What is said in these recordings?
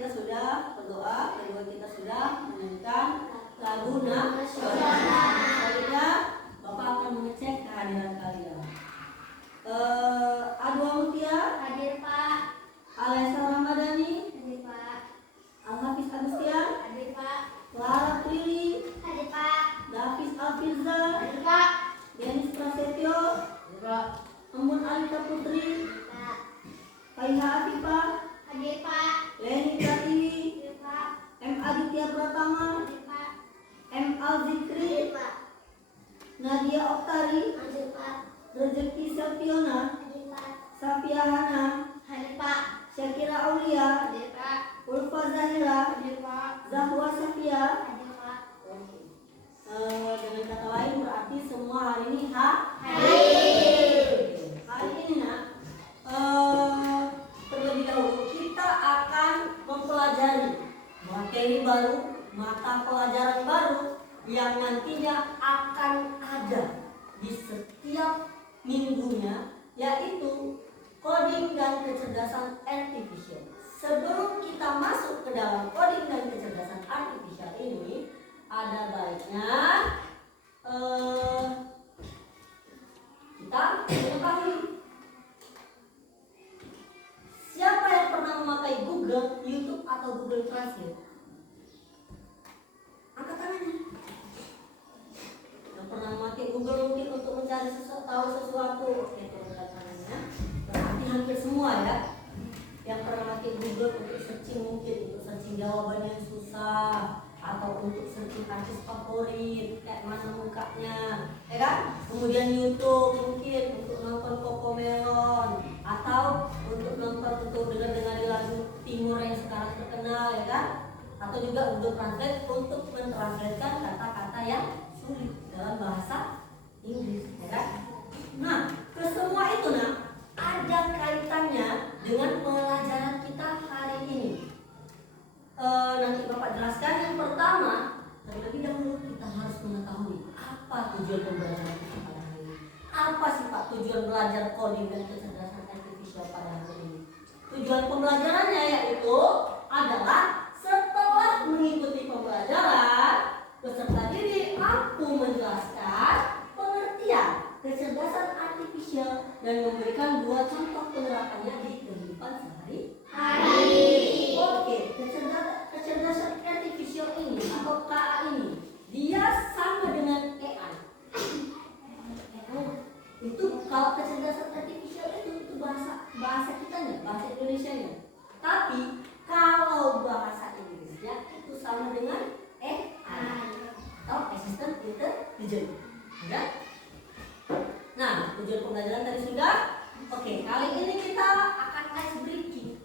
kita sudah berdoa, kedua kita sudah menyanyikan lagu nasional. Selanjutnya Bapak akan mengecek kehadiran kalian. Adwa Mutia Hadir Pak. Alessa Ramadhani Hadir Pak. Al-Hafiz Agustian Hadir Pak. Clara Prilly Hadir Pak. Davis Alfirza Hadir Pak. Denis Prasetyo Hadir Pak. Embun Alita Putri Pak. Faiha Afifah Hadir Pak. Leni Pratiwi Hadir Pak. M. Aditya Pratama Hadir Pak. M. Al-Zikri Hadir Pak. Nadia Oktari Hadir Pak. Rezeki Septiona Hadir Pak. Safia Hana Hadir Pak. Syakira Aulia Hadir Pak. Ulfa Zahira Hadir Pak. Zahwa Safia. Hadir Pak. Dengan kata lain berarti semua hari ini Hadir. Hari ini nak terlebih dahulu kita akan mempelajari materi baru, mata pelajaran baru yang nantinya akan ada di setiap minggunya, yaitu coding dan kecerdasan artificial. Sebelum kita masuk ke dalam coding dan kecerdasan artificial ini, ada baiknya kita mengetahui siapa yang pernah memakai Google, YouTube atau Google Translate. Angkat tangannya. Yang pernah memakai Google mungkin untuk mencari tahu sesuatu. Oke, angkat tangannya. Berarti hampir semua ya. Yang pernah memakai Google untuk searching, mungkin untuk searching jawaban yang susah, atau untuk searching artis favorit kayak mana mukanya, ya kan? Kemudian YouTube mungkin untuk nonton Cocomelon, atau untuk dengar lagu timur yang sekarang terkenal, ya kan? Atau juga untuk translate, untuk mentranslatekan kata-kata yang sulit dalam bahasa Inggris, ya kan? Nah, kesemua itu ada kaitannya dengan pelajaran kita hari ini. Nanti Bapak jelaskan. Yang pertama, terlebih dahulu kita harus mengetahui apa tujuan pembelajaran kita pada hari ini. Apa sih Pak tujuan belajar coding dan kecerdasan artificial pada hari ini? Tujuan pembelajarannya yaitu adalah setelah mengikuti pembelajaran, peserta didik mampu menjelaskan pengertian kecerdasan artificial dan memberikan 2 contoh penerapannya di kehidupan sehari-hari. Oke, kecerdasan artificial ini atau KA ini, dia sama dengan AI. Itu kalau kecerdasan artificial itu bahasa kitanya, bahasa Indonesianya. Tapi kalau bahasa Inggrisnya itu sama dengan AI atau assistant intelligence. Ya? Nah, tujuan pembelajaran tadi sudah. Oke, kali ini kita akan ice breaking,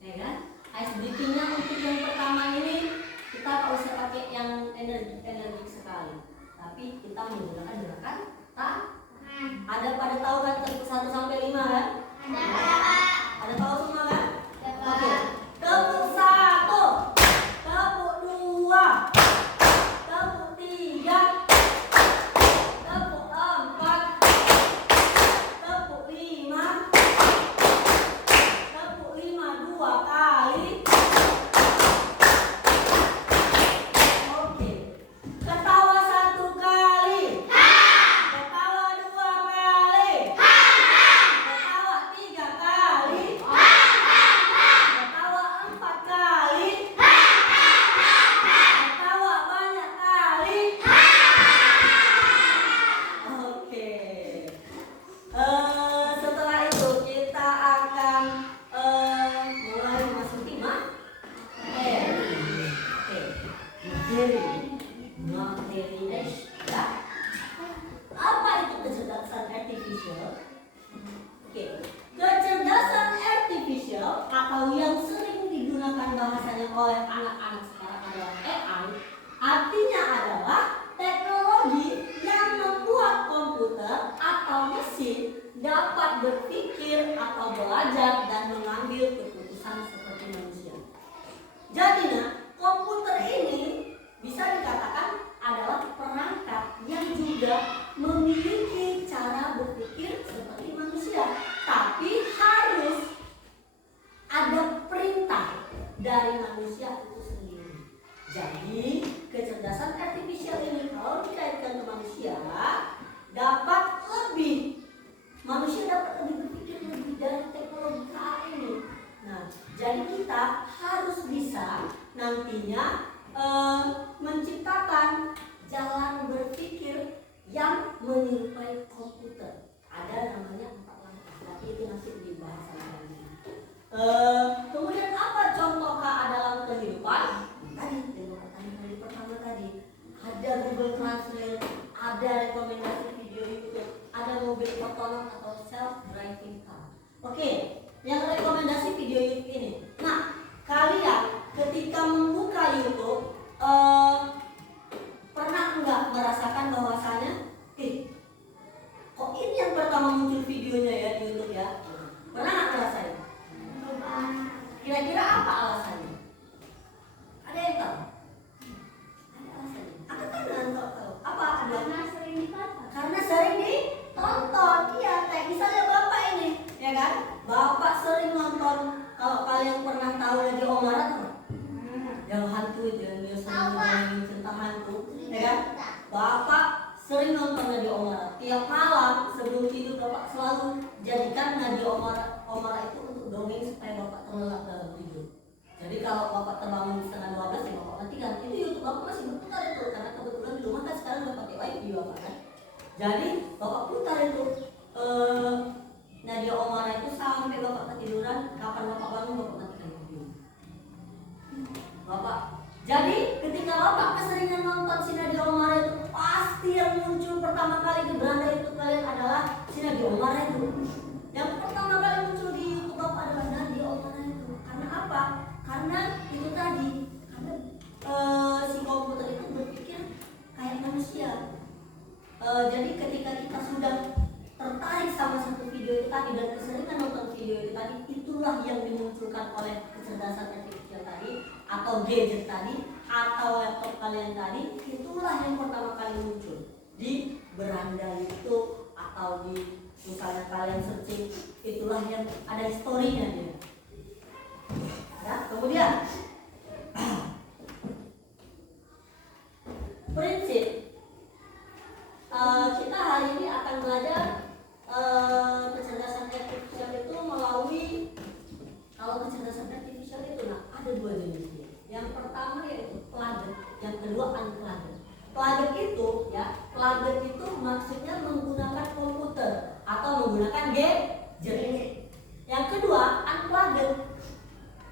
ya kan? Ice breakingnya untuk yang pertama ini kita nggak usah pakai yang energi sekali, tapi kita menggunakan gerakan tangan. Ada pada tahu kan 1 sampai 5 kan? Ada. Ada tahu semua kan? Ada. Oke. Tepuk 1, tepuk 2, tepuk 3, tepuk 4, tepuk 5, tepuk 5 2 kali. Oke. Ketawa 1 kali. Ketawa 2 kali. Ketawa 3 kali. Ketawa 4 kali. Ketawa banyak kali. Oke. Setelah itu kita akan mulai memasuki materi. Materi ya. Apa itu kecerdasan artificial? Oke. Kecerdasan artificial atau yang sering digunakan bahasanya oleh anak-anak sekarang adalah AI. Artinya adalah teknologi yang membuat komputer atau mesin dapat berpikir atau belajar dan mengambil keputusan seperti manusia. Jadi komputer ini bisa dikatakan adalah perangkat yang juga memiliki cara berpikir seperti manusia, tapi harus ada perintah dari manusia manusia itu sendiri. Jadi kecerdasan artifisial ini kalau dikaitkan ke manusia dapat lebih, manusia dapat lebih berpikir lebih dari teknologi KA ini. Nah, jadi kita harus bisa nantinya menciptakan jalan berpikir yang menyerupai komputer. Ada namanya 4 langkah, tapi itu nanti dibahas lagi. Kemudian apa contoh KA dalam kehidupan? Tadi yang pertama tadi ada Google Translate, ada rekomendasi video YouTube, ada mobil otonom atau self-driving car. Oke, yang rekomendasi video YouTube ini. Nah, kalian ketika membuka YouTube pernah nggak merasakan bahwasanya, kok ini yang pertama muncul videonya ya di YouTube ya? Pernah nggak ngerasain? Kira-kira apa alasannya? Ada yang tahu? Ada alasannya. Aku kan nggak tahu. Apa ada? Karena sering ditonton. Karena sering ditonton. Iya, kayak misalnya bapak ini, ya kan? Bapak sering nonton. Kalau kalian pernah tahu lagi Omar tuh, yang hantu itu, yang dia sering ngomongin tentang hantu, ya kan? Bapak sering nonton Nadia Omara. Tiap malam sebelum tidur bapak selalu jadikan Nadia Omara itu untuk dongeng supaya bapak terlelap dalam tidur. Jadi kalau bapak terbangun setengah 12 ya bapak matikan. Itu YouTube bapak masih berputar itu karena kebetulan di rumah kan sekarang udah pakai wifi bapak kan. Jadi bapak putar itu Nadia Omara itu sampai bapak ketiduran. Kapan bapak bangun bapak matikan video. Bapak. Jadi ketika bapak keseringan nonton si Nadia Omara itu, pasti yang muncul pertama kali di beranda itu kalian adalah si Nadia Omara itu. Yang pertama kali muncul di YouTube bapak adalah Nadia Omara itu. Karena apa? Karena itu tadi, karena si komputer itu berpikir kayak manusia. Jadi ketika kita sudah tertarik sama satu video itu tadi dan keseringan nonton video itu tadi, itulah yang dimunculkan oleh kecerdasan artifisial tadi atau gadget tadi atau laptop kalian tadi, itulah yang pertama kali muncul di beranda YouTube atau di misalnya kalian searching, itulah yang ada historinya dia. Ya, kemudian prinsip kita hari ini akan belajar kecerdasan artifisial itu melalui, kalau kecerdasan artifisial itu ada 2 jenis. Yang pertama yaitu plugin, yang kedua unplugged. Plugin itu ya, plugin itu maksudnya menggunakan komputer atau menggunakan gadget. Yang kedua unplugged.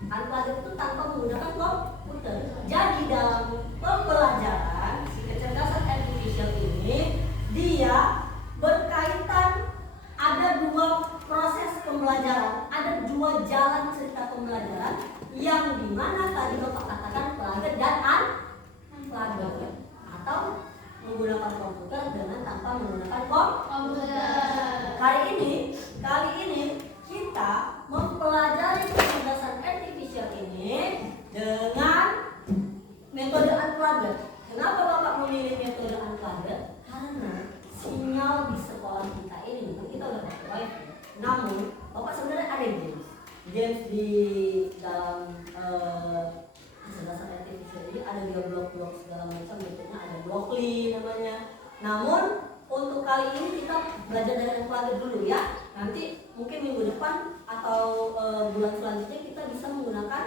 Unplugged itu tanpa menggunakan komputer. Jadi dalam pembelajaran si kecerdasan artifisial ini dia berkaitan, ada 2 proses pembelajaran, ada 2 jalan cerita pembelajaran yang dimana tadi bapak katakan plugin dan unplugged, atau menggunakan komputer dengan tanpa menggunakan komputer. Kali ini kita mempelajari kecerdasan artifisial ini dengan metode unplugged. Kenapa bapak memilih metode unplugged? Karena sinyal di sekolah kita ini, kita udah pakai wifi, namun bapak sebenarnya ada games di dalam kecerdasan artifisial ini, ada dia blok-blok segala macam, bentuknya ada Blockly namanya. Namun untuk kali ini kita belajar dari unplugged dulu ya. Nanti mungkin minggu depan atau bulan selanjutnya kita bisa menggunakan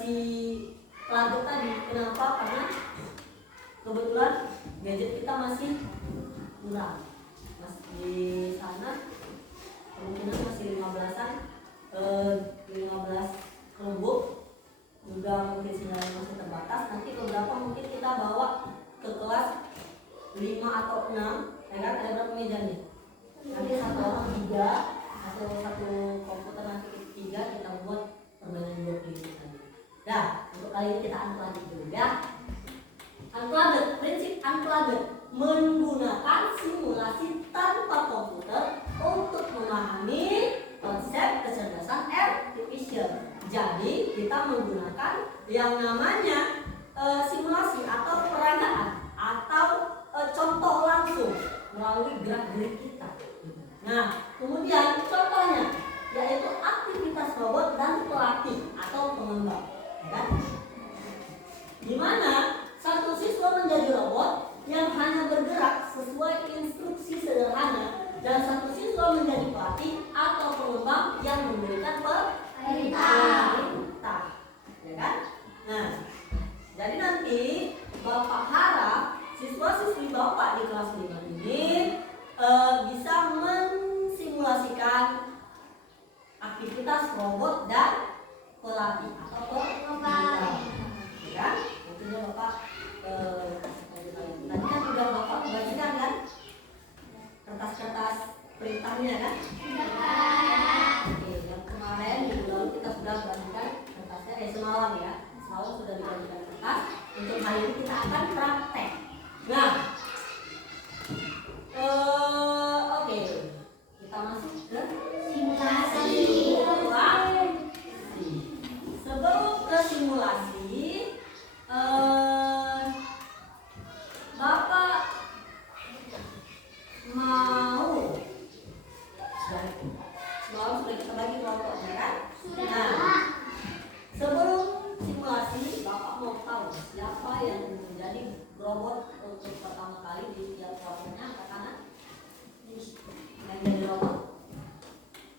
si plugin tadi. Kenapa? Karena kebetulan gadget kita masih murah, masih di sana kemungkinan masih 15-an, 15 kelompok juga mungkin sinyalnya masih terbatas. Nanti beberapa mungkin kita bawa ke kelas 5 atau 6, ya kan? Ada berapa meja nih? Nanti satu orang 3 atau satu komputer nanti 3 kita buat permainan 20 tadi. Nah, untuk kali ini kita unplugged dulu ya. Unplugged, prinsip unplugged menggunakan simulasi tanpa komputer untuk memahami konsep kecerdasan artifisial. Jadi kita menggunakan yang namanya simulasi atau peragaan atau contoh langsung melalui gerak-gerik kita. Nah, kemudian contohnya yaitu aktivitas robot dan pelatih atau pengembang. Ya kan? Di mana satu siswa menjadi robot yang hanya bergerak sesuai instruksi sederhana dan satu siswa menjadi pelatih atau pengembang yang memberikan perintah. Ya kan? Nah, jadi nanti Bapak harap siswa-siswi Bapak di kelas 5 ini bisa mensimulasikan aktivitas robot dan pelatih atau pengembang. Ya, tentunya Bapak tadi kan sudah Bapak bagikan kan kertas-kertas perintahnya kan? Oke, yang kemarin minggu lalu kita sudah bagikan kertasnya semalam ya. Semalam sudah dibagikan kertas. Untuk hari ini kita akan praktek. Nah, oke, kita masuk ke Simulasi. Sebelum ke simulasi, Bapak mau semalam sudah kita bagi kelompoknya kan? Nah, sebelum simulasi, Bapak mau tahu siapa yang menjadi robot untuk pertama kali di setiap kelompoknya? Angkat tangan. Yang jadi robot.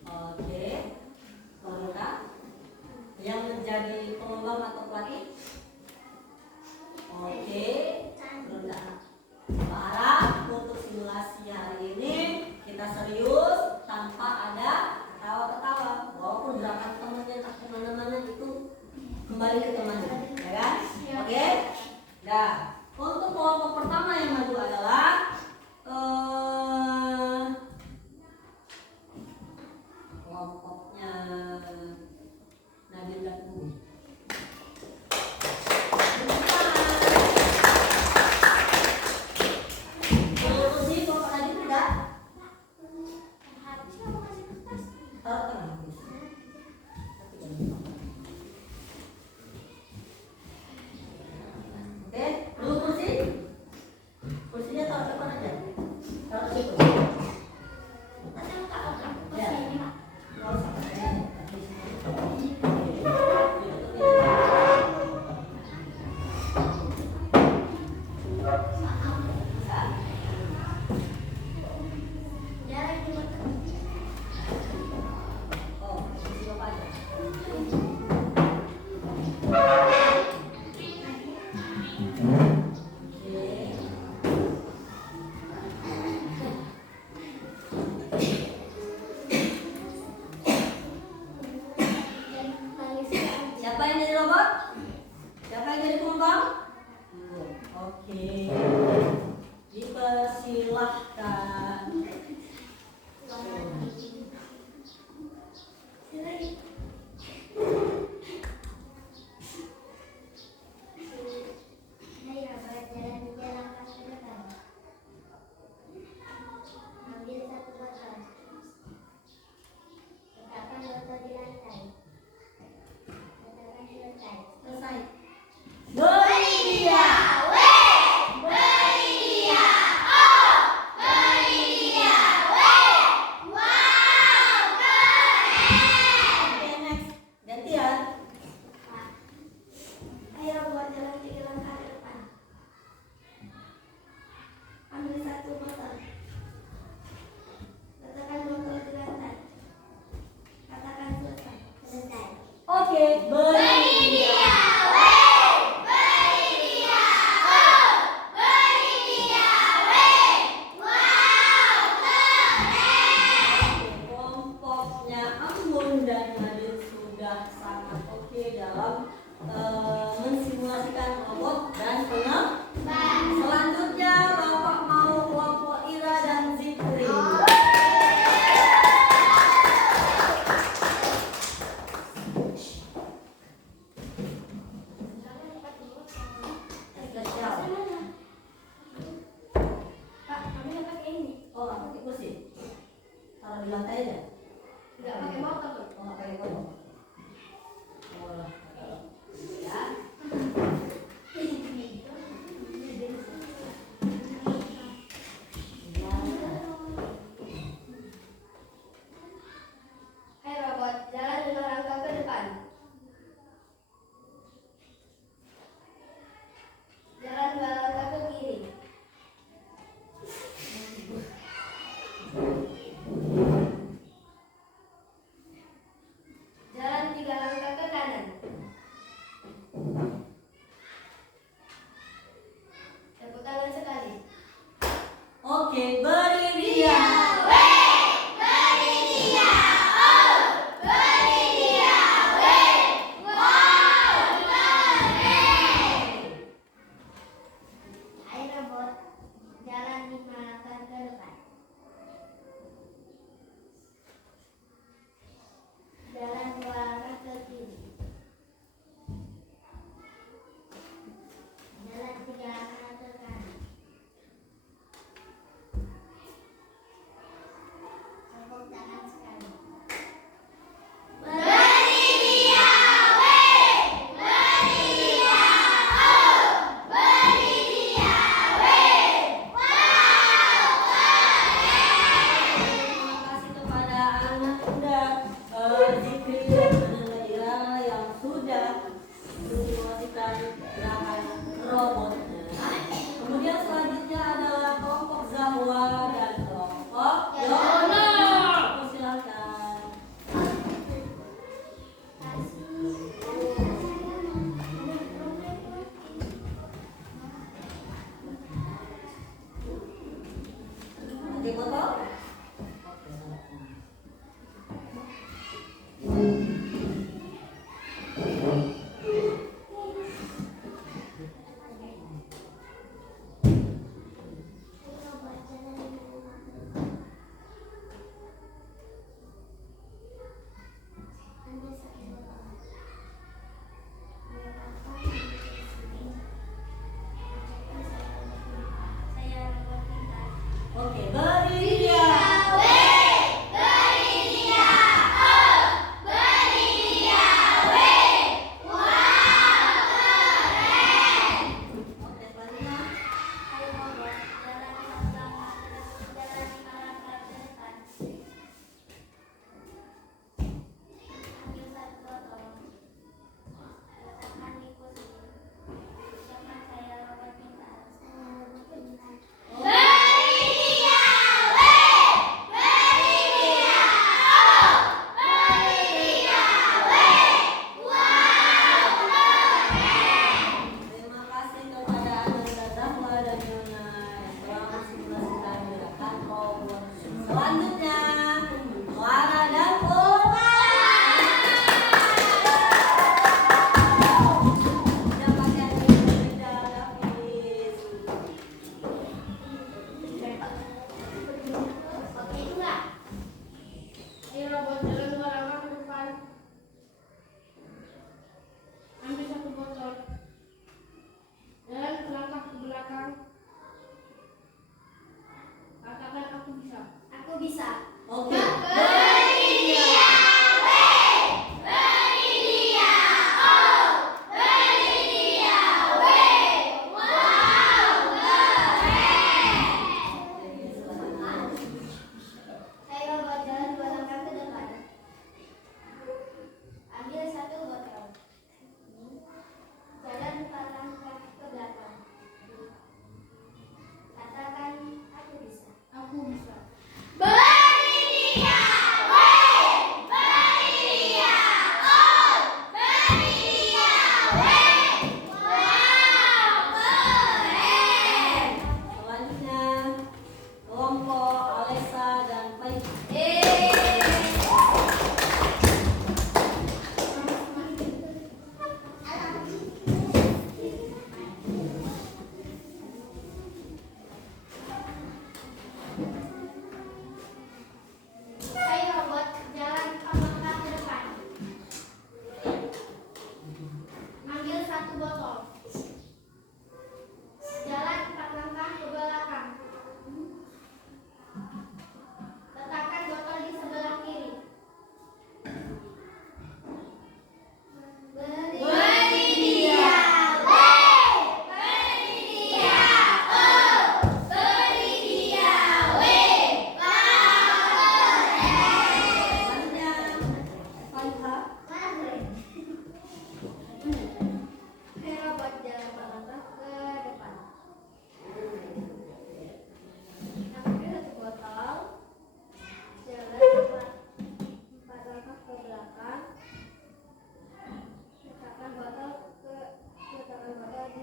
Oke. Lalu yang menjadi pengembang atau pelatih? Oke. Rendah. Harap untuk simulasi hari ini kita serius tanpa ada ketawa-ketawa. Walaupun gerakan temannya tak kemana-mana itu kembali ke temannya, ya kan? Oke. Nah, untuk kelompok pertama yang maju adalah kelompoknya Nabil dan Bumi. Siapa yang jadi robot? Siapa yang jadi pengembang? Oke. Dipersilahkan. Selesai. Beri dia. Oke, next. Gantian. Ayo buat jalan 3 langkah ke depan. Ambil satu botol. Letakkan botol di lantai. Katakan selesai. Selesai. Oke, beri dia. Kelompoknya Ambon dan Nadine sudah sangat oke dalam mensimulasikan robot dan pengembang. Selanjutnya Bapak mau kelompok Ira dan Zikri.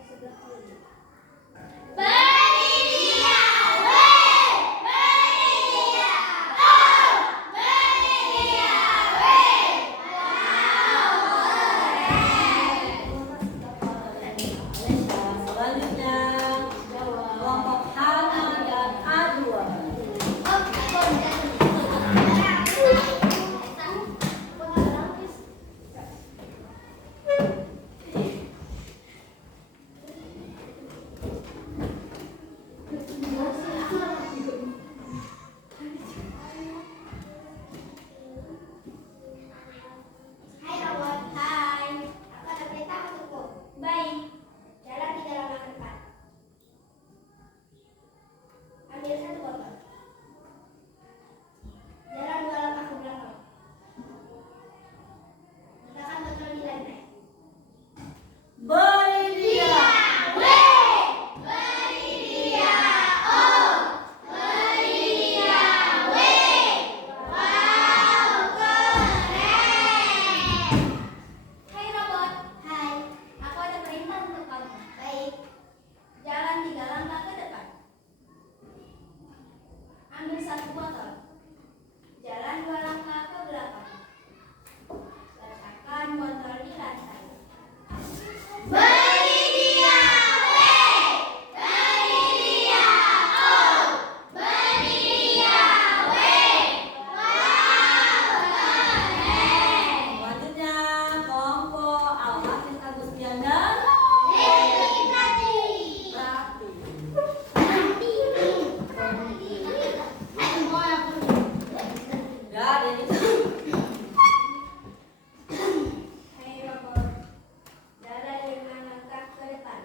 sebelah kiri. Selanjutnya kelompok Hana dan A2. Hai robot, hai. Aku ada perintah untukmu. Baik. Jalan 3 langkah ke depan. Ambil 1 botol. Jalan 2 langkah ke belakang. Letakkan botol di lantai. Beri dia. Hai robot. Hai. Aku ada perintah untuk kamu. Baik. Jalan 3 langkah ke depan. Ambil 1 botol. Jalan 2 langkah ke belakang. Letakkan botol di lantai. Selanjutnya kelompok Al-Hafiz Agustian dan Rati. Ya, jadi Hai robot. Jalan 5 langkah ke depan.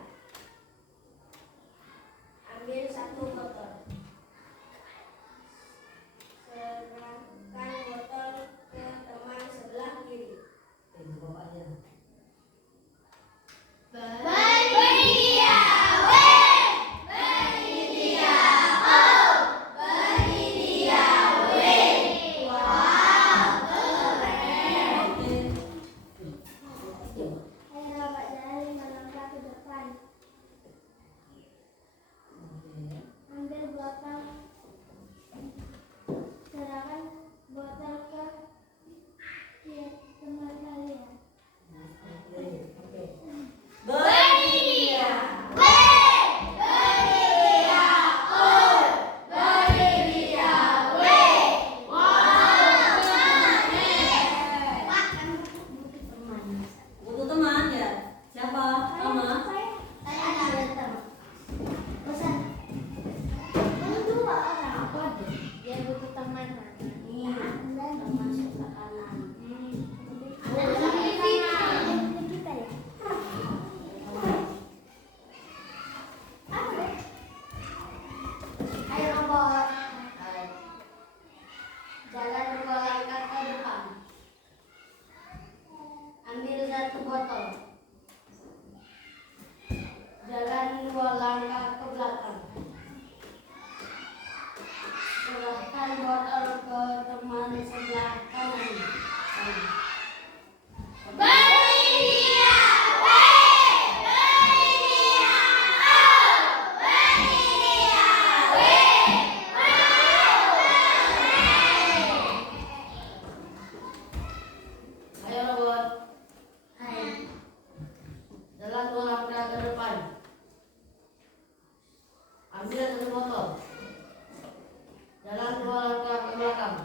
Ambil 1 botol. Serahkan botol ke teman sebelah kiri. itu bapaknya. Hai robot, jalan 5 langkah ke depan. Ambil botol. Serahkan botol ke teman kalian. Beri dia. Butuh teman ya? Siapa? Mama? Dia butuh teman. Teman sebelah kanan. Kita ya. Ayo robot. Jalan 2 langkah ke depan. Ambil 1 botol. Jalan 2 langkah ke belakang. Serahkan botol ke teman sebelah kanan. Ayo robot. Hai. Jalan 2 langkah ke depan. Ambil 1 botol. Jalan 2 langkah ke belakang.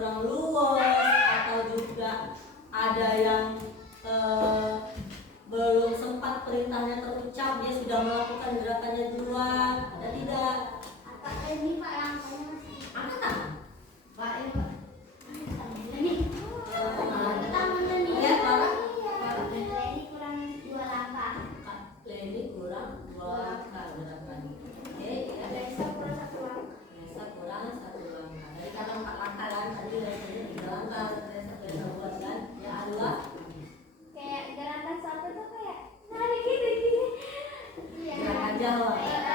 kurang luas atau juga ada yang belum sempat perintahnya terucap, dia sudah melakukan gerakannya duluan, ada tidak? Apa ini Pak langkahnya? Angkat tak? Pak ini Pak. Ini. Pertamanya nih. Lihat Pak. Ini kurang 2 langkah. Ini kurang 2 langkah gerakan. Oke, Ada yang kurang 1 langkah. Resa kurang 1 langkah. Dari kata 4 langkah kan, tadi Resanya 3 langkah, Resa buat kan? Ya dua. Kayak gerakan 1 tuh kayak narik gitu. Iya. Gerakan Jawa.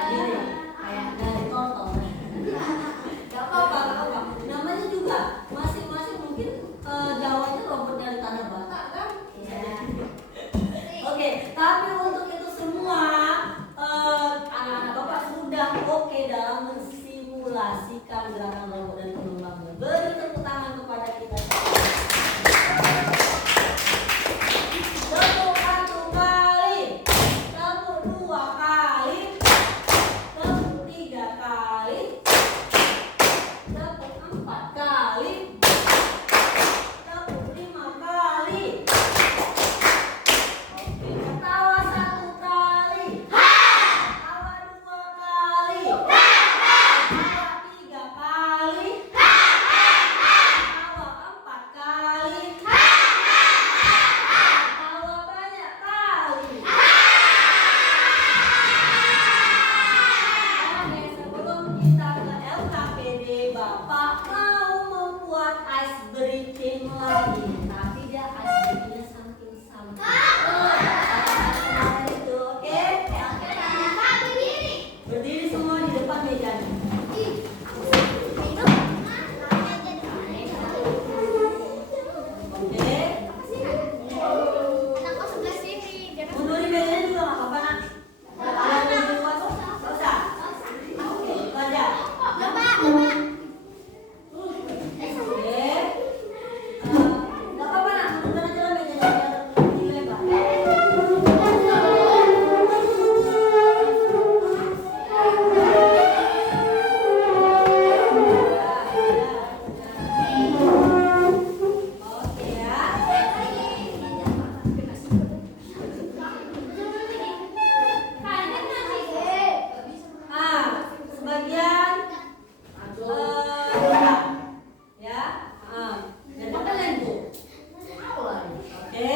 Gini, kayak dari kotor. Gak apa-apa, gak apa-apa. Namanya juga masing-masing mungkin Jawanya robot dari tanah Batak kan? Iya. Oke, tapi untuk itu semua anak-anak Bapak sudah oke dalam mensimulasikan gerakan robot dan pengembangnya. Beri tepuk tangan kepada kita. Tepuk 1 kali, tepuk 2 kali, tepuk 3 kali, tepuk 4 kali, tepuk 5 kali. Oke, ketawa 1 kali, ketawa 2 kali, ketawa 3 kali, ketawa 4 kali, ketawa banyak kali. Oke, sebelum kita ke LKPD, Bapak mau membuat ice breaking lagi, tapi dia ice breakingnya samping-samping. Itu oke? Pak berdiri. Berdiri semua di depan mejanya. Oke? Mundurin mejanya juga nggak apa-apa nak. Kalau mundur kuat, nggak usah. Oke, itu aja. Oke. Nggak apa-apa nak, mundur aja lah mejanya biar lebih lebar. Oke ya. Sebagian ya. Dan apa lagi? Oke.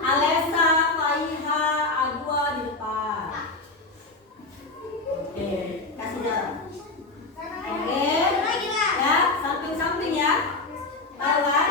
Alessa, Faiha, Adwa di depan. Oke, kasih jarak. Oke. Ya, samping-samping ya. Tahu kan?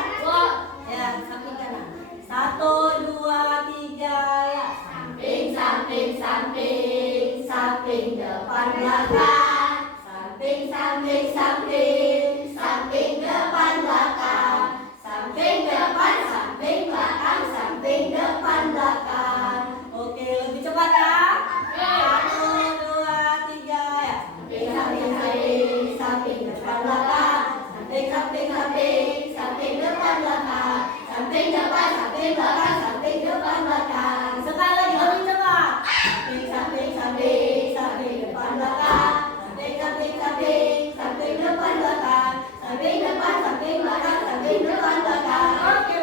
Ya, samping kanan. 1, 2, 3 ya. Samping, samping, samping, samping depan belakang. Samping, samping, samping, samping depan belakang. Samping depan, samping belakang, samping depan belakang. Oke, lebih cepat ya. 1, 2, 3 ya. Samping, samping, samping, samping depan belakang. Samping, samping, samping, samping depan belakang. Samping depan, samping belakang, samping depan belakang. Sekali lagi lebih cepat. Samping, samping, samping, samping depan belakang. Samping, samping, samping, samping depan belakang. Samping depan, samping belakang, samping depan belakang. Oke,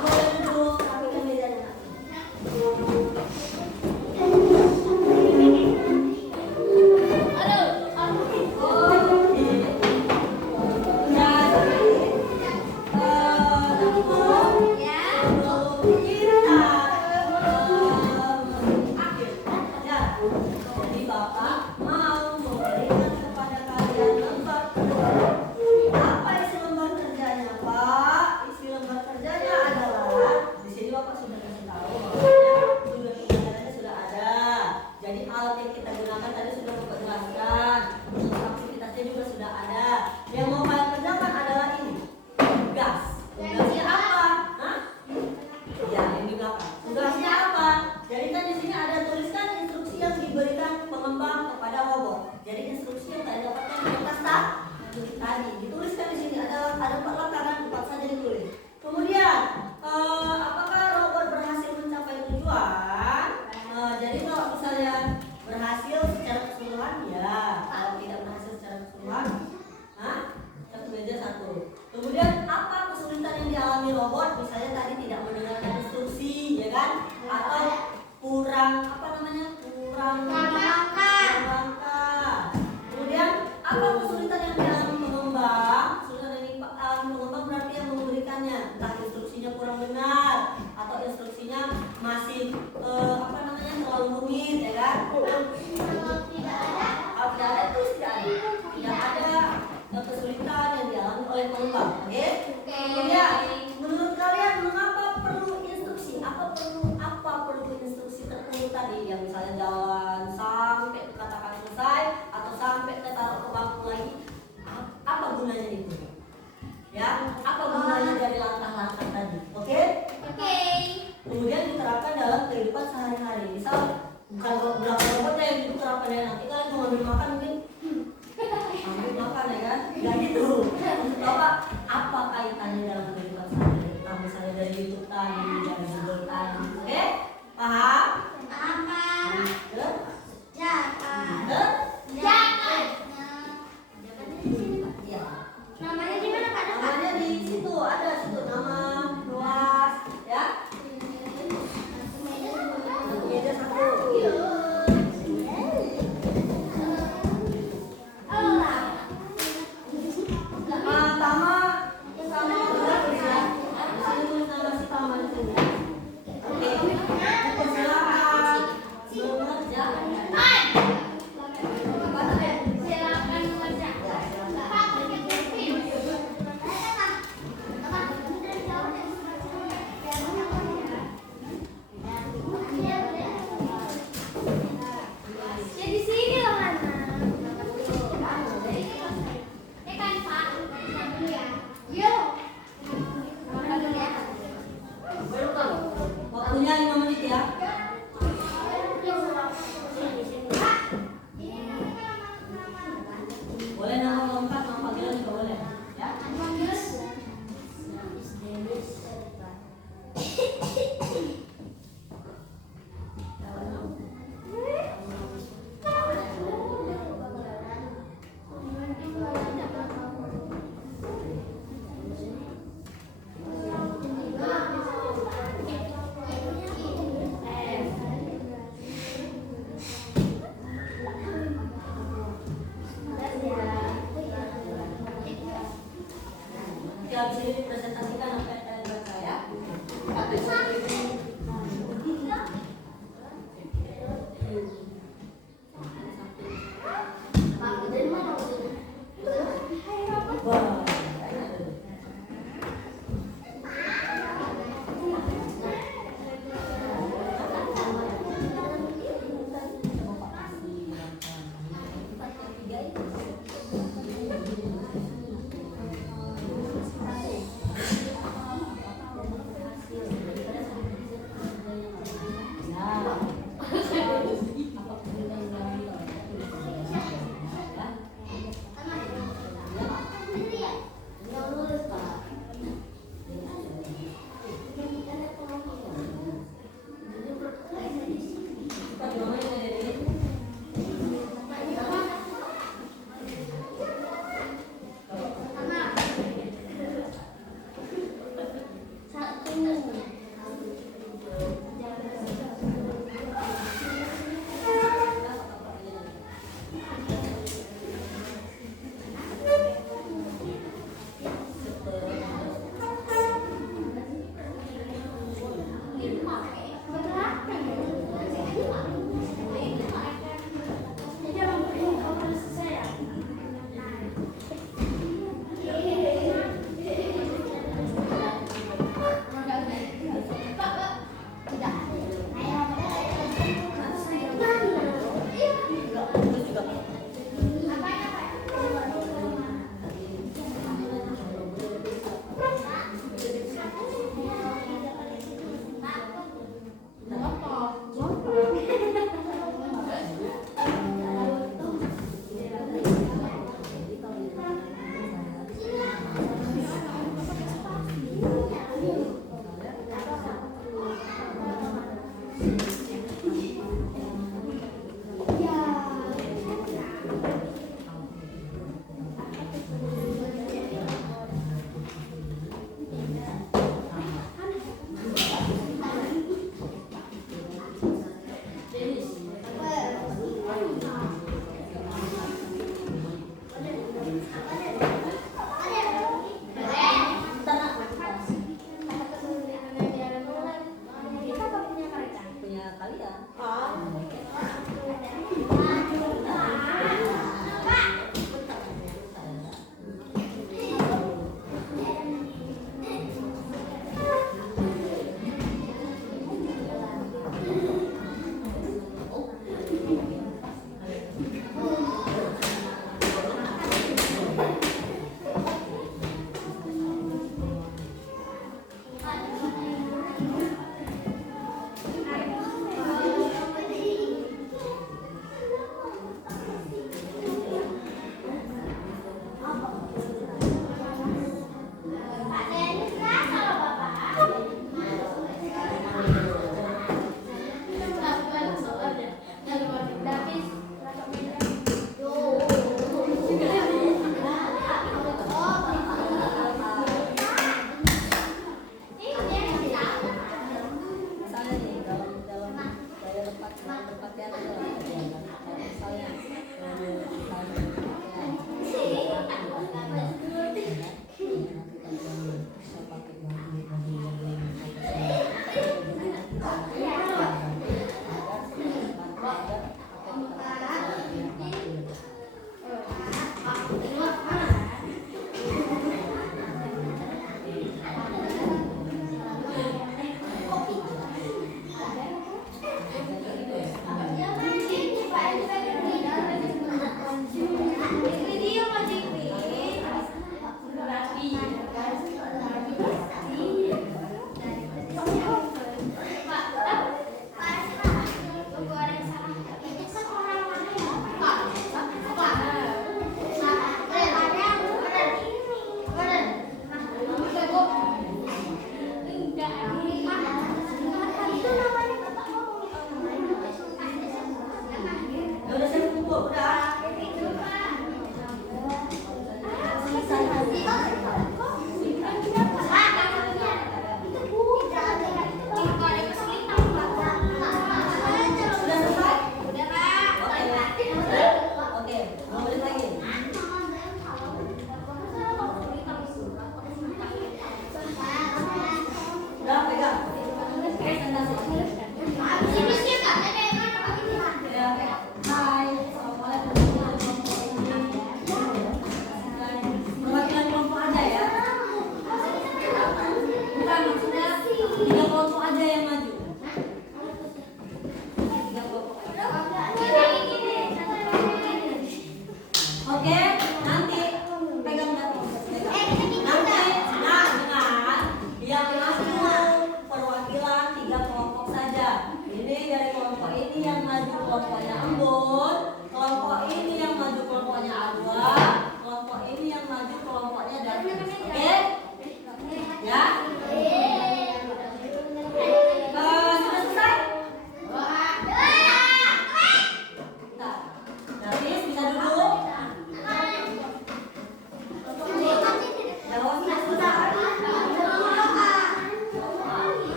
boleh duduk, rapikan mejanya. Oke. Jadi, Oke? Kemudian, menurut kalian mengapa perlu instruksi? Apa perlu instruksi tertentu tadi? Yang misalnya jalan sampai katakan selesai atau sampai ke taruh ke bangku lagi. Apa gunanya itu? Ya, apa gunanya dari langkah-langkah tadi? Oke? Kemudian diterapkan dalam kehidupan sehari-hari. Misal bukan berapa robotnya yang diterapkan ya, nanti kalian mau ambil makan mungkin ambil makan ya kan? Gak gitu. Untuk Bapak, apa kaitannya dalam kehidupan sehari-hari? Nah, misalnya dari YouTube tadi, dari Google tadi, oke? Paham? Good? Good? Iya. Namanya di mana Kak? Namanya di situ, ada situ nama luas, ya? Meja satu. Waktunya 5 menit ya. Boleh nama lengkap, nama panggilan juga boleh. Ya. Habis ini dipresentasikan apa yang kalian baca ya.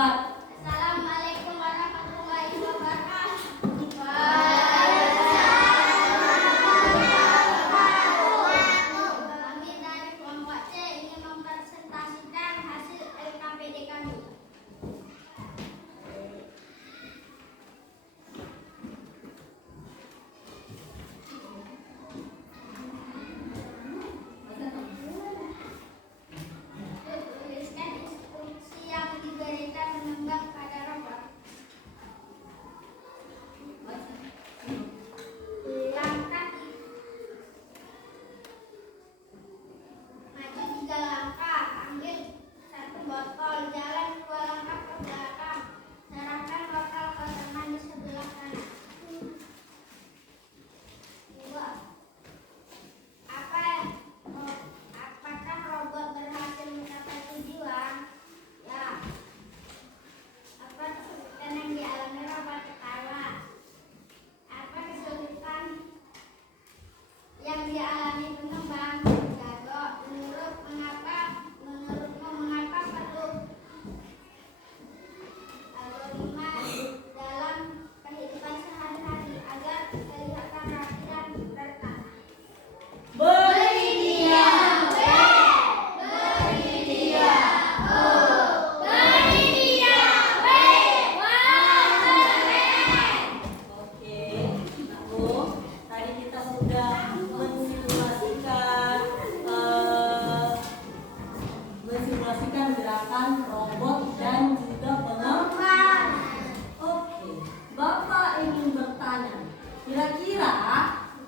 Cepat. Assalamualaikum warahmatullahi wabarakatuh. Kami dari kelompok C ingin mempresentasikan hasil LKPD kami. Tuliskan instruksi yang diberikan menembak pada robot. Langkah maju 3 langkah, ambil 1 botol, jalan 2 langkah ke belakang, serahkan botol ke teman di sebelah kanan. 2. Apakah robot berhasil mencapai tujuan? Ya. Apa kesulitan yang dialami robot ketawa? Apa kesulitan yang dialami pengembang? Jago. Menurutmu mengapa perlu algoritma dalam kehidupan sehari-hari agar kelihatan rapi dan berkah? Beri dia. Beri dia O. Beri dia W. Wah, keren. Oke, Nakmu, tadi kita sudah mensimulasikan gerakan robot dan juga pengembang. Oke, Bapak ingin bertanya, kira-kira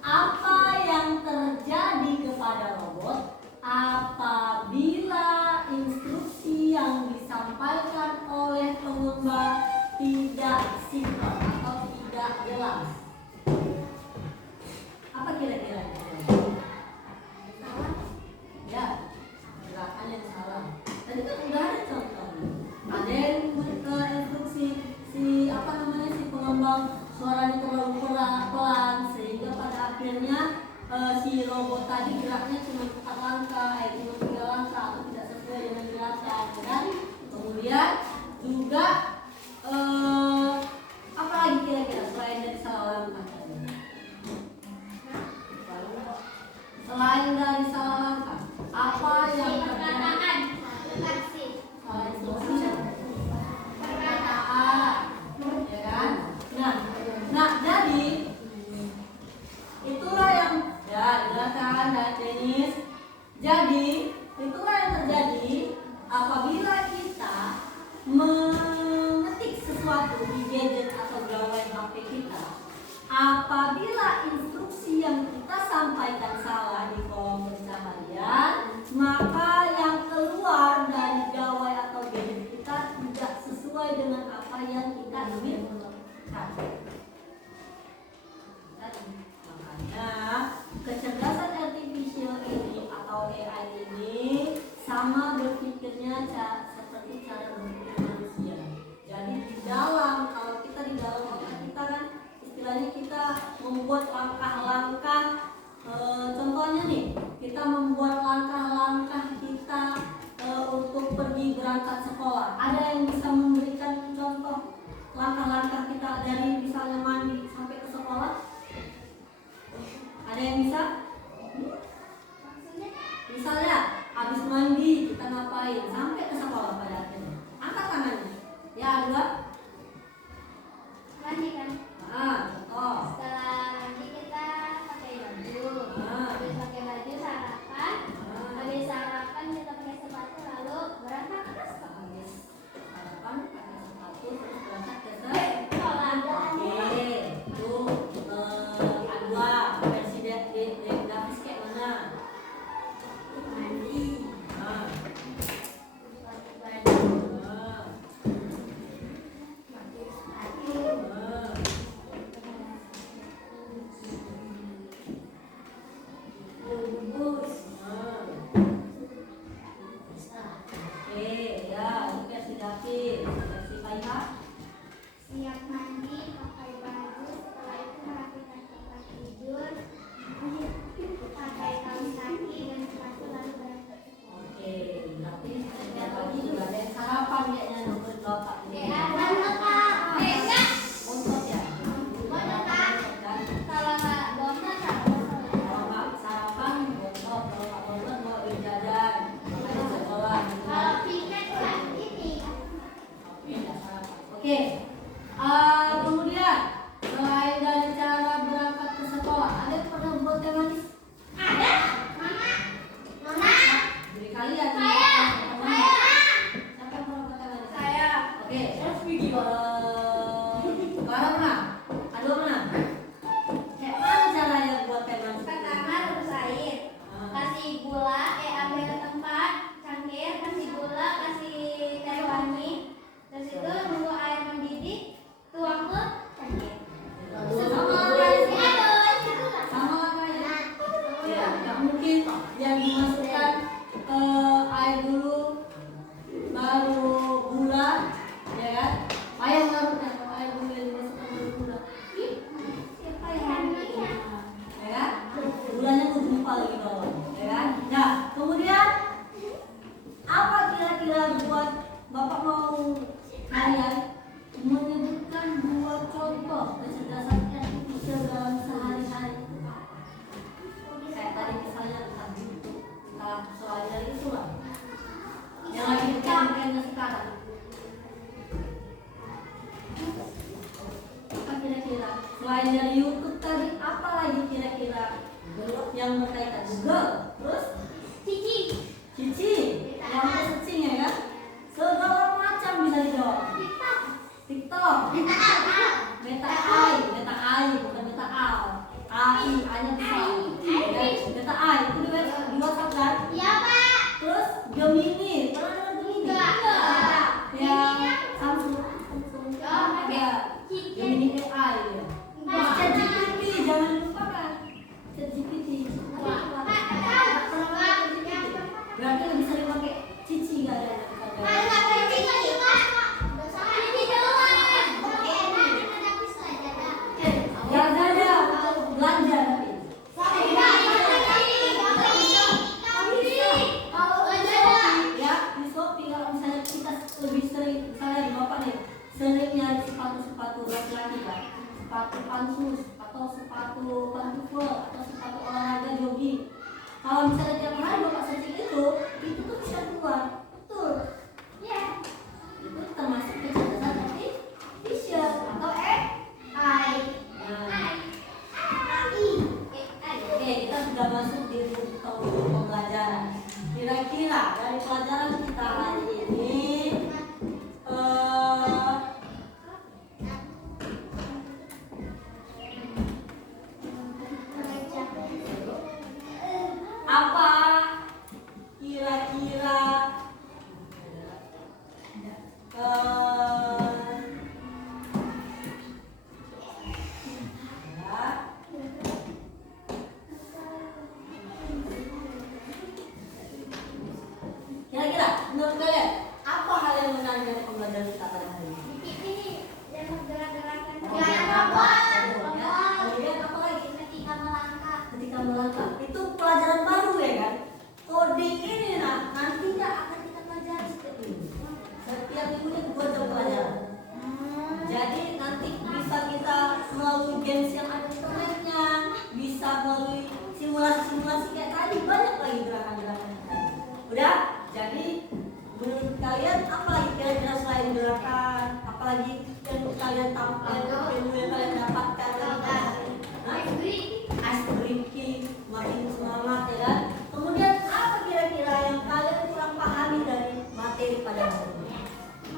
apa yang terjadi kepada robot apabila instruksi yang disampaikan oleh pengembang tidak simpel atau tidak jelas? Apa kira-kira? Ya, gerakan yang salah. Tadi kan udah ada contohnya. Ada yang instruksi si pengembang suaranya terlalu pelan sehingga pada akhirnya si robot tadi geraknya cuma 4 langkah, cuma 3 langkah atau tidak sesuai dengan gerakan. Dan kemudian juga apa lagi kira-kira selain dari salah langkah tadi? Selain dari salah langkah, apa yang terjadi? Salah instruksi, perkataan, ya kan? Nah, jadi itulah yang ya jelaskan dan Denis. Jadi itulah yang terjadi apabila kita mengetik sesuatu di gadget atau gawai HP kita. Apabila instruksi yang kita sampaikan salah di kolom pencaharian, maka yang keluar dari gawai atau gadget kita tidak sesuai dengan apa yang kita inginkan. Makanya kecerdasan artificial ini atau AI ini sama berpikirnya seperti cara berpikir manusia. Jadi di dalam, kalau kita di dalam otak kita kan istilahnya kita membuat langkah-langkah, contohnya nih, kita membuat langkah-langkah kita untuk pergi berangkat sekolah. Ada yang bisa memberikan contoh langkah-langkah kita dari misalnya mandi sampai ke sekolah? Ada yang bisa? Misalnya habis mandi kita ngapain sampai ke sekolah pada akhirnya? Angkat tangannya. Ya, dua. Mandi kan? Contoh. Setelah mandi kita pakai baju. Habis pakai baju sarapan. Habis sarapan kita pakai sepatu lalu berangkat ke sekolah. Habis sarapan pakai sepatu terus berangkat ke sekolah. Sekolah. Oke, itu kedua versi dari grafis kayak mana? Mandi. Pakai Baju. Pakai Sepatu. bungkus. Oke, ya, itu versi David. Versi Faiha. Siap mandi, pakai baju, setelah itu merapikan tempat tidur, pakai kaos kaki dan sepatu lalu berangkat ke sekolah. Oke, berarti setiap pagi juga ada yang sarapan kayaknya nomor bapak. sarapan. Oke. Kemudian selain dari cara berangkat ke sekolah, ada yang pernah buat teh manis? Ada. Mama. Dari kalian. Saya. Siapa yang pernah buat teh manis? Saya. Oke. Video. Clara pernah? Aduh pernah? Kayak mana caranya buat teh manis? Pertama rebus air. Kasih gula, ambil tempat, cangkir, kasih gula, kasih teh wangi. Terus itu nunggu air mendidih, tuang ke cangkir. Sama kayak ya, nggak mungkin yang dimasukkan air dulu baru gula, ya kan? Payah larutnya kalau air dulu yang dimasukkan baru gula. Siapa yang Ya kan? Gulanya kegumpal gitu, ya kan? Nah, kemudian apa kira-kira buat Bapak mau kalian menyebutkan dua contoh kecerdasan artifisial dalam sehari-hari itu apa? Kayak tadi misalnya soal dari itu lah yang lagi dikenalnya sekarang. Apa kira-kira selain dari YouTube tadi, apa lagi kira-kira yang berkaitan Google, terus Cici, yang searching ya kan? Segala macam bisa dijawab. TikTok, Meta AI, bukan Meta Al. AI, A-nya bisa. Meta AI itu di WhatsApp kan? Iya, Pak. Terus Gemini, pernah dengar Gemini? Enggak. Yang Samsung. Ya, Gemini AI ya. Terus ChatGPT, jangan dilupakan. ChatGPT. Berarti lebih sering pakai Cici nggak ada? Nggak ada untuk belanja tapi. Ya, di Shopee kalau misalnya kita lebih sering, misalnya di Bapak nih, sering nyari sepatu-sepatu laki-laki kan, sepatu pansus atau sepatu pantufel atau sepatu olahraga jogging. Kalau misalnya tiap hari Bapak searching itu tuh bisa keluar, betul. Itu termasuk kecerdasan artifisial atau AI. Oke, kita sudah masuk di pembelajaran. Kira-kira dari pelajaran kita hari ini apa kira-kira kira-kira menurut kalian apa hal yang menarik dari pembelajaran kita pada hari ini? Kemudian apa lagi? Ketika melangkah itu pelajaran baru ya kan? Coding ini nantinya akan kita pelajari setiap minggu. Setiap minggunya 2 jam pelajaran. Jadi nanti bisa kita melalui games yang ada di internetnya, bisa melalui simulasi-simulasi kayak tadi, banyak lagi gerakan-gerakan. Udah? Jadi menurut kalian apa lagi kira-kira selain gerakan? Apalagi yang kalian tampilkan, ilmu yang kalian dapatkan dari ice breaking, makin semangat ya kan? Kemudian apa kira-kira yang kalian kurang pahami dari materi pada hari ini?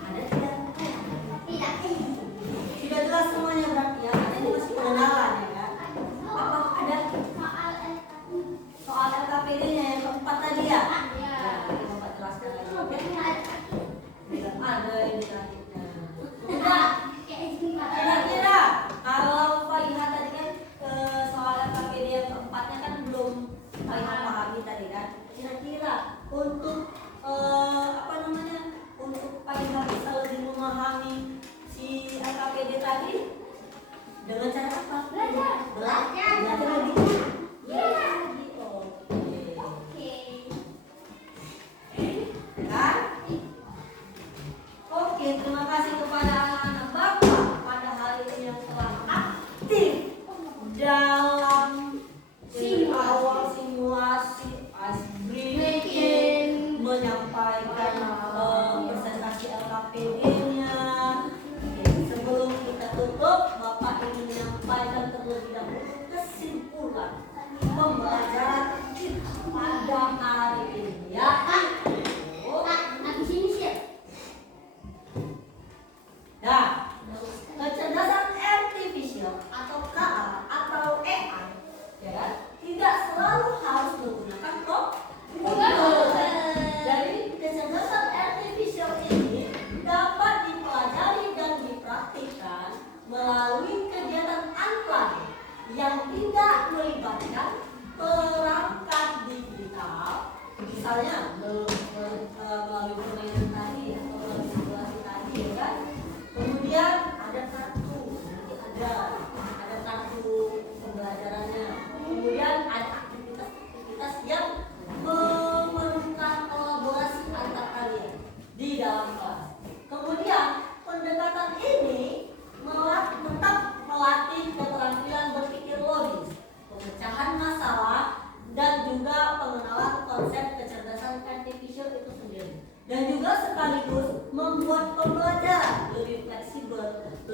Ada tidak? Sudah jelas semuanya berarti ya? Karena ini masih pengenalan ya kan? Apa ada? Soal LKPD-nya yang keempat tadi ya? Nanti Bapak jelaskan lagi. Oke? Tidak ada ini selanjutnya. Sudah. Kira-kira kalau Pak lihat tadi kan soal LKPD yang keempatnya kan belum Pak Lihat pahami tadi kan. Kira-kira untuk untuk Pak Lihat bisa lebih memahami si LKPD tadi dengan cara apa? Belajar lebih. Kan? Oke, terima kasih kepada anak-anak Bapak pada hari ini yang telah aktif dalam awal simulasi ice breaking, menyampaikan presentasi LKPD-nya,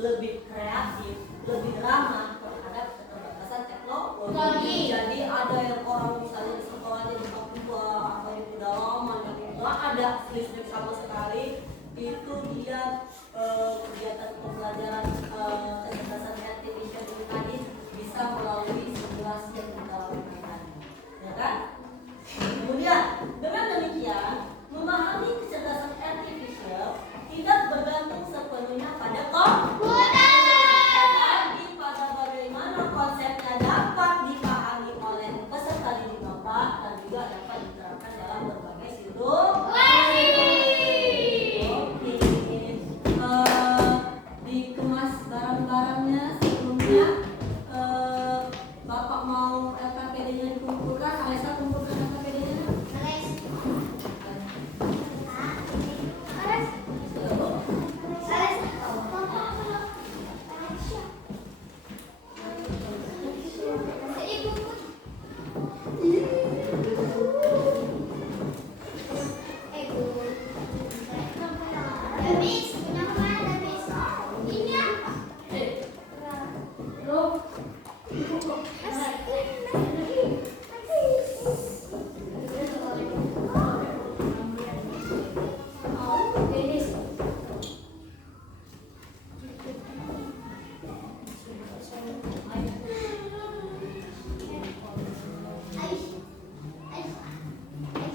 lebih kreatif, lebih ramah terhadap keterbatasan teknologi. Teknologi. Jadi ada yang orang misalnya di sekolahnya di Papua atau di pedalaman yang nggak ada listrik sama sekali, itu dia kegiatan pembelajaran kecerdasan artificial ini tadi bisa melalui simulasi yang kita lakukan tadi, ya kan? Kemudian dengan demikian memahami kecerdasan artificial tidak bergantung sepenuhnya pada komputer, tetapi pada bagaimana konsepnya dapat dipahami oleh peserta didik Bapak dan juga dapat diterapkan dalam berbagai situasi. Oke, dikemas barang-barangnya sebelumnya. Bapak mau LKPD-nya dikumpulkan, Alisa kumpulkan LKPD-nya.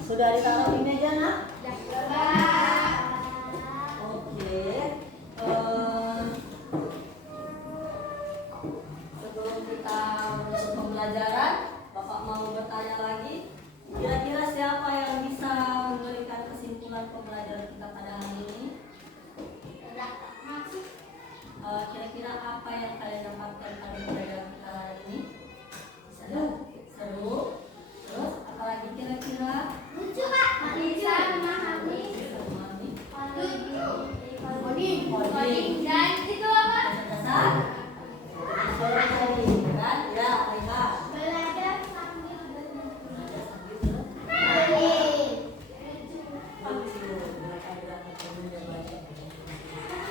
Sudah ditaruh di meja, nak? Oke. Sebelum kita menutup pembelajaran, Bapak mau bertanya lagi. Kira-kira siapa yang bisa memberikan kesimpulan pembelajaran kita pada hari ini? Kira-kira apa yang kalian dapatkan pada pembelajaran kita hari ini? Seru? Terus apalagi kira-kira? Lucu Kak, bisa memahami coding dan itu apa? Dasar? Suruh tadi, kan? Ya, Alisa. Belajar sambil Belajar sambil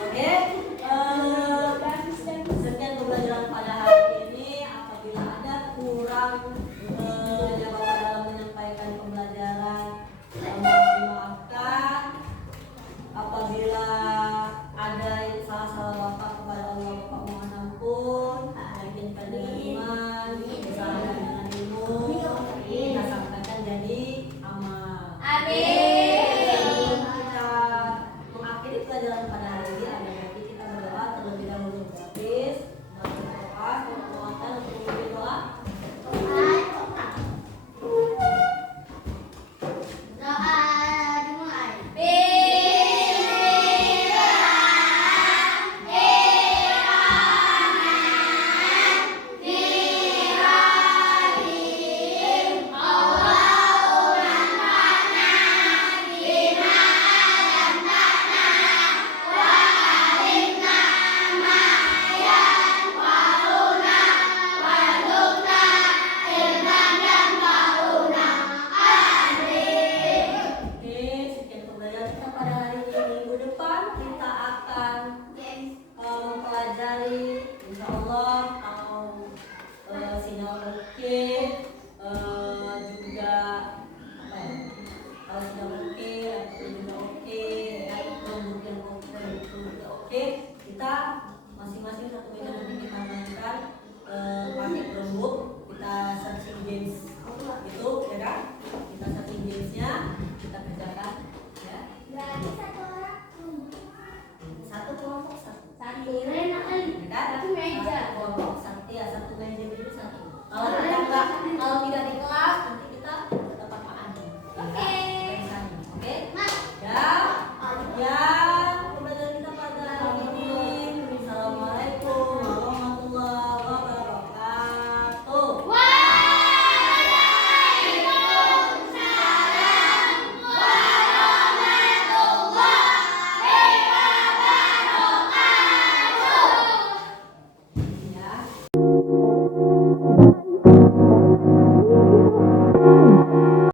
Oke, sekian pembelajaran pada hari ini. Apabila ada kurang jawaban dalam menyampaikan pembelajaran, mohon dimaafkan. Apabila ada yang salah-salah Bapak kepada Allah, Bapak mohon ampun. Yakinkan dengan iman, usahakan dengan ilmu, kita sampaikan jadi amal. Sebelum kita mengakhiri pelajaran pada hari ini, ada lagi kita berdoa terlebih dahulu. Habis berdoa, menguatkan untuk memberi doa. Satu meja.